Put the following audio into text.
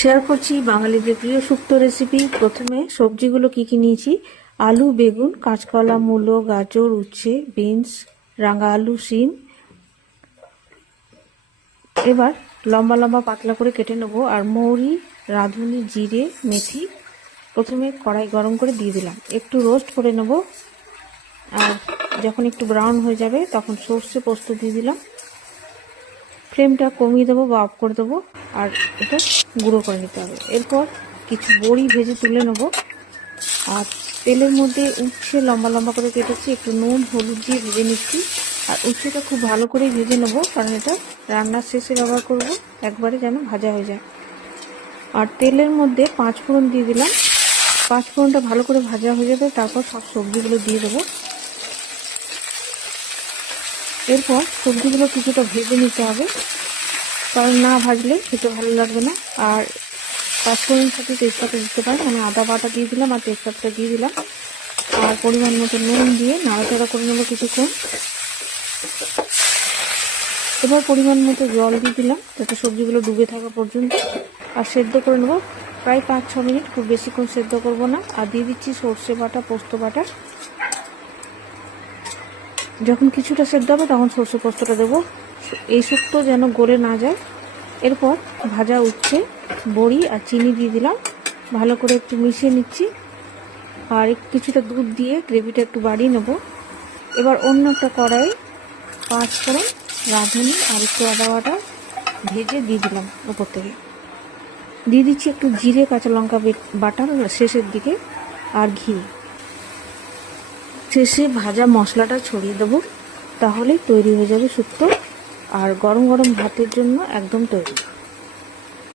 Share করছি বাঙালিদের প্রিয় শুক্তো রেসিপি। প্রথমে সবজিগুলো কি কি নিয়েছি: আলু, বেগুন, কাঁচকলা, মূলো, গাজর, উচ্ছে, বিনস, রাঙা আলু, শিম। এবার লম্বা লম্বা পাতলা করে কেটে নেবো। আর মৌরি, রাঁধুনি, জিরে, মেথি প্রথমে কড়াই গরম করে দিয়ে দিলাম, একটু রোস্ট করে নেব। আর যখন একটু ব্রাউন হয়ে যাবে তখন সর্ষে পোস্ত দিয়ে দিলাম। ফ্লেমটা কমিয়ে দেবো বা অফ করে দেবো, আর এটা গুঁড়ো করে নিতে হবে। এরপর কিছু বড়ি ভেজে তুলে নেব। আর তেলের মধ্যে উচ্ছে লম্বা লম্বা করে কেটেছি, একটু নুন হলুদ দিয়ে ভেজে নিচ্ছি। আর উচ্ছেটা খুব ভালো করেই ভেজে নেব, কারণ এটা রান্নার শেষে ব্যবহার করব, একবারে যেন ভাজা হয়ে যায়। আর তেলের মধ্যে 5 ফোড়ন দিয়ে দিলাম। 5 ফোড়নটা ভালো করে ভাজা হয়ে যাবে, তারপর সব সবজিগুলো দিয়ে দেবো। এরপর সবজিগুলো কিছুটা ভেজে নিতে হবে, কারণ না ভাজলে খেতে ভালো লাগবে না। আর 5 ফোড়নের সাথে তেজপাতা দিতে পারেন, আমি আদা বাটা দিয়ে দিলাম আর তেজপাতা দিয়ে দিলাম। আর পরিমাণ মতো নুন দিয়ে নাড়াচাড়া করে নেবো কিছুক্ষণ। এবার পরিমাণ মতো জল দিয়ে দিলাম, যাতে সবজিগুলো ডুবে থাকা পর্যন্ত। আর সেদ্ধ করে নেবো প্রায় 5-6 মিনিট, খুব বেশিক্ষণ সেদ্ধ করব না। আর দিয়ে দিচ্ছি সর্ষে বাটা, পোস্ত বাটা। যখন কিছুটা সেদ্ধ হবে তখন সর্ষে পোস্তটা দেবো, এই শুক্তো যেন গলে না যায়। এরপর ভাজা উচ্ছে, বড়ি আর চিনি দিয়ে দিলাম, ভালো করে একটু মিশিয়ে নিচ্ছি। আর কিছুটা দুধ দিয়ে গ্রেভিটা একটু বাড়িয়ে নেব। এবার অন্য একটা কড়াই 5 ফোড়ন, রাঁধুনি আর একটু আদা বাটা ভেজে দিয়ে দিলাম উপর থেকে। দিয়ে দিচ্ছি একটু জিরে, কাঁচা লঙ্কা বাটা শেষের দিকে, আর ঘি। শেষে ভাজা মশলাটা ছড়িয়ে দেবো, তাহলেই তৈরি হয়ে যাবে শুক্তো। আর গরম গরম ভাতের জন্য একদম তৈরি।